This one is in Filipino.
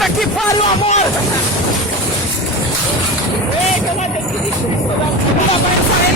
Puta que pariu, amor! Eita, vai ter que... Não dá pra sair.